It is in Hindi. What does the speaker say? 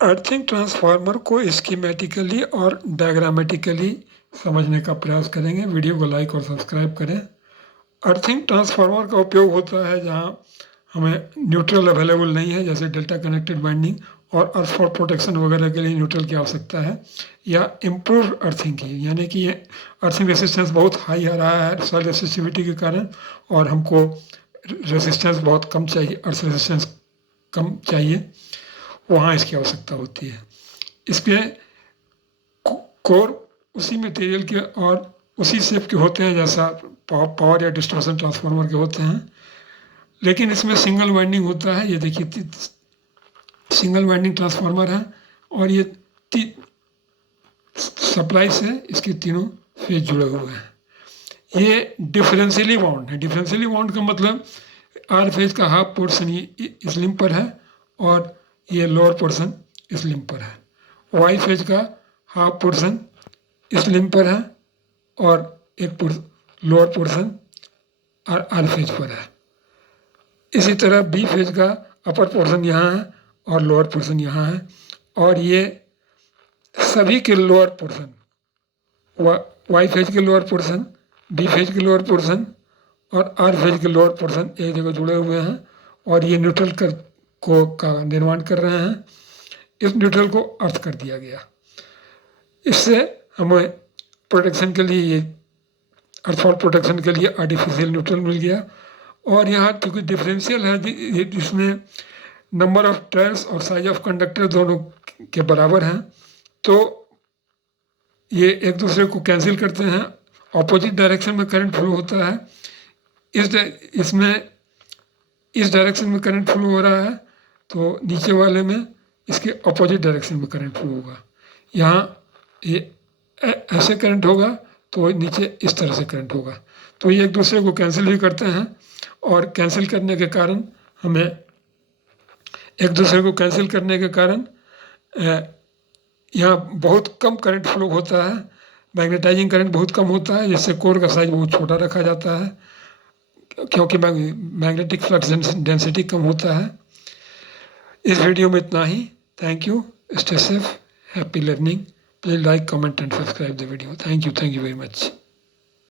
अर्थिंग ट्रांसफार्मर को स्कीमेटिकली और डायग्रामेटिकली समझने का प्रयास करेंगे। वीडियो को लाइक और सब्सक्राइब करें। अर्थिंग ट्रांसफार्मर का उपयोग होता है जहां हमें न्यूट्रल अवेलेबल नहीं है, जैसे डेल्टा कनेक्टेड वाइंडिंग और अर्थ फॉर प्रोटेक्शन वगैरह के लिए न्यूट्रल की आवश्यकता है, या इम्प्रूव अर्थिंग की, यानी कि ये अर्थिंग रेसिस्टेंस बहुत हाई आ रहा है सॉइल रेसिस्टिविटी के कारण और हमको रेसिस्टेंस बहुत कम चाहिए, अर्थ रेसिस्टेंस कम चाहिए, वहाँ इसकी आवश्यकता होती है। इसके कोर उसी मटेरियल के और उसी शेप के होते हैं जैसा पावर या डिस्टॉर्शन ट्रांसफार्मर के होते हैं, लेकिन इसमें सिंगल वाइंडिंग होता है। ये देखिए सिंगल वाइंडिंग ट्रांसफार्मर है और ये सप्लाई से इसके तीनों फेज जुड़े हुए हैं। ये डिफरेंशियली बाउंड है। डिफरेंशियली बाउंड का मतलब आर फेज का हाफ पोर्शन स्लिम पर है और ये लोअर पोर्शन स्लिम पर है। वाई फेज का हाफ पोर्शन स्लिम पर है और एक लोअर पोर्शन आर फेज पर है। इसी तरह बी फेज का अपर पोर्शन यहाँ है और लोअर पोर्शन यहाँ है, और ये सभी के लोअर पोर्शन वाई फेज के लोअर पोर्शन, बी फेज के लोअर पोर्शन और आर फेज के लोअर पोर्शन एक जगह जुड़े हुए हैं और ये न्यूट्रल का निर्माण कर रहे हैं। इस न्यूट्रल को अर्थ कर दिया गया। इससे हमें प्रोटेक्शन के लिए, ये अर्थ फॉर प्रोटेक्शन के लिए आर्टिफिशियल न्यूट्रल मिल गया। और यहाँ क्योंकि डिफरेंशियल है, जिसमें नंबर ऑफ ट्रायल्स और साइज ऑफ कंडक्टर दोनों के बराबर हैं, तो ये एक दूसरे को कैंसिल करते हैं। ऑपोजिट डायरेक्शन में करंट फ्लो होता है। इसमें इस डायरेक्शन में करंट फ्लो हो रहा है तो नीचे वाले में इसके ऑपोजिट डायरेक्शन में करंट फ्लो होगा। यहाँ ये ऐसे करंट होगा तो नीचे इस तरह से करंट होगा, तो ये एक दूसरे को कैंसिल भी करते हैं। और कैंसिल करने के कारण हमें एक दूसरे को कैंसिल करने के कारण यहाँ बहुत कम करंट फ्लो होता है। मैग्नेटाइजिंग करंट बहुत कम होता है, जिससे कोर का साइज बहुत छोटा रखा जाता है क्योंकि मैग्नेटिक फ्लक्स डेंसिटी कम होता है। इस वीडियो में इतना ही। Thank you. Stay safe, happy learning. Please like, comment and subscribe the video. Thank you very much.